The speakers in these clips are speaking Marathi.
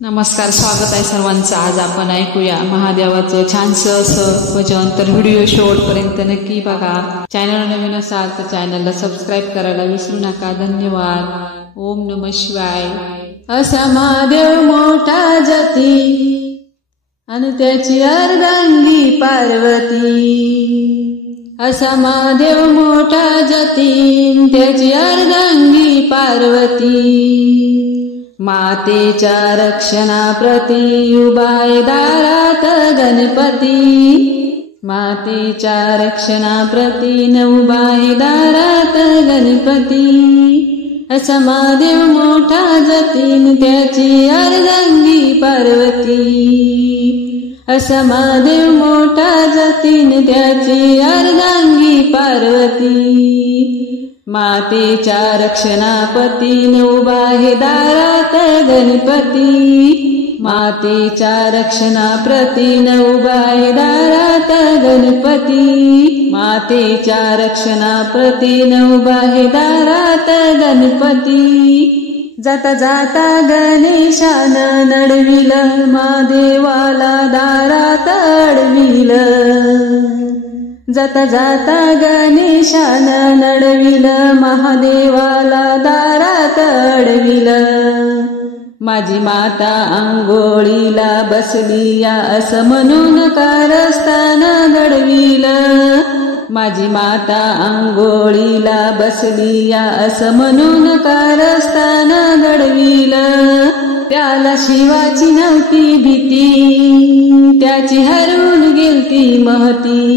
नमस्कार, स्वागत आहे सर्वांचं। आज आपण ऐकूया महादेवाचं छानसं असं भजन। तर व्हिडिओ शेवटपर्यंत नक्की बघा। चॅनल नवीन असाल तर चॅनलला सबस्क्राईब करायला विसरू नका। धन्यवाद। ओम नमः शिवाय। असा महादेव मोठा जती आणि त्याची अर्धांगी पार्वती। असा महादेव मोठा जती त्याची अर्धांगी पार्वती। मातेच्या रक्षणाप्रती उभाय दारात गणपती। मातेच्या रक्षणाप्रती उभाय दारात गणपती। असा महादेव मोठा जतीन त्याची अर्धांगी पार्वती। असा महादेव मोठा जतीन त्याची अर्धांगी पार्वती। मातेच्या रक्षणापतीन उभा आहे दारात गणपती। मातेच्या रक्षणाप्रतीन उभा आहे दारात गणपती। मातेच्या रक्षणाप्रतीन उभा आहे दारात गणपती। जाता जाता गणेशान नडविल महादेवाला दारात अडविल। जाता जाता गणेशान नडविल महादेवाला दारात अडविल। माझी माता अंघोळीला बसली या असं म्हणून कारस्थान घडविल। माझी माता अंघोळीला बसली या असं म्हणून कारस्थान घडविल। त्याला शिवाची नव्हती भीती त्याची हरवून गेलती महती।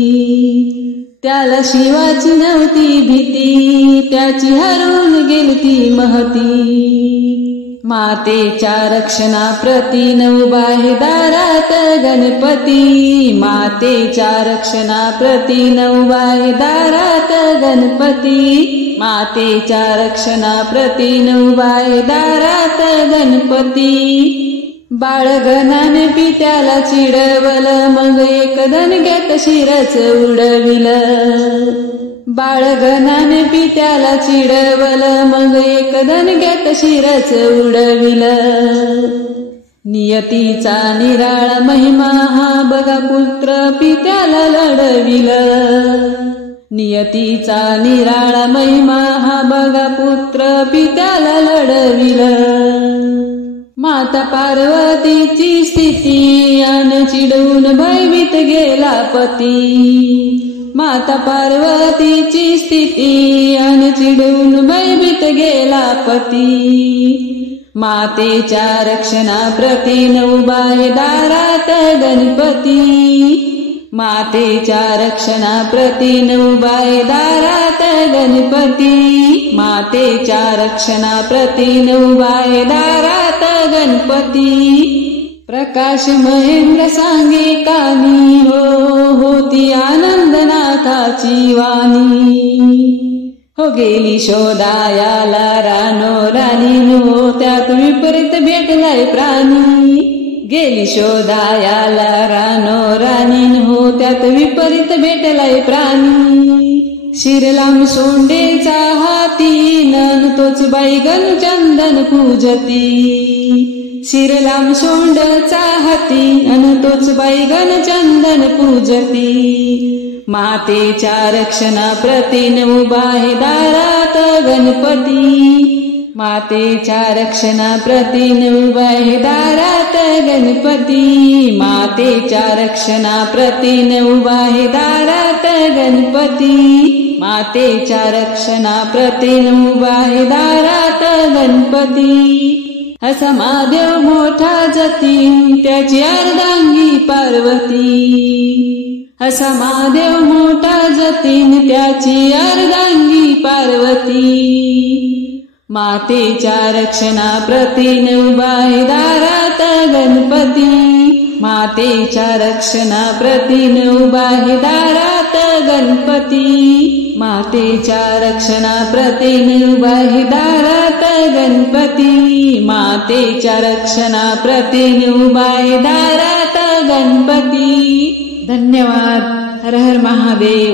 त्याला शिवाची नव्हती भीती त्याची हरवून गेलती महती। मातेच्या रक्षणाप्रतीन उभा आहे दारात गणपती। मातेच्या रक्षणाप्रतीन उभा आहे दारात गणपती। मातेच्या रक्षणाप्रतीन उभा आहे दारात गणपती। बाळगणाने पित्याला चिडवल मग एक दणक्यात शिरच उडविल। बाळगणाने पित्याला चिडवल मग एक दणक्यात शिरच उडविल। नियतीचा निराळा महिमा हा बघा पुत्र पित्याला लढविल। नियतीचा निराळा महिमा हा बघा पुत्र पित्याला लढविल। माता पार्वतीची स्थिती अन चिडून भयभीत गेला पती। माता पार्वतीची स्थिती अन चिडून भयभीत गेला पती। मातेच्या रक्षणाप्रतीन उभा आहे दारात गणपती। मातेच्या रक्षणाप्रतीन उभा आहे दारात गणपती। मातेच्या रक्षणाप्रतीन उभा आहे दारात गणपती। प्रकाश महेंद्र सांगे कानी होती आनंदनाथाची वाणी। हो गेली शोधायाला रानो राणीनो त्यात विपरीत भेटलाय प्राणी। गेली शोधायाला रानो राणीनो त्यात विपरीत भेटलाय प्राणी। शिरलाम सोंडेचा हाती नन तोच बाईगण चंदन पूजती। शिरलाम सोंडचा हाती अन तोच बाईगण चंदन पूजती। मातेच्या रक्षणाप्रतीन उभा आहे दारात गणपती। मातेच्या रक्षणाप्रतीन उभा आहे दारात गणपती। मातेच्या रक्षणाप्रतीन उभा आहे दारात गणपती। मातेच्या रक्षणाप्रतीन उभा आहे दारात गणपती। असा महादेव मोठा जती त्याची अर्धांगी पार्वती। असा महादेव मोठा जतीन त्याची अर्धांगी पार्वती। मातेच्या रक्षणाप्रतीन उभा आहे दारात गणपती। मातेच्या रक्षणाप्रतीन उभा आहे दारात गणपती। मातेच्या रक्षणाप्रतीन उभा आहे दारात गणपती। मातेच्या रक्षणाप्रतीन उभा आहे दारात गणपती। धन्यवाद। हर हर महादेव।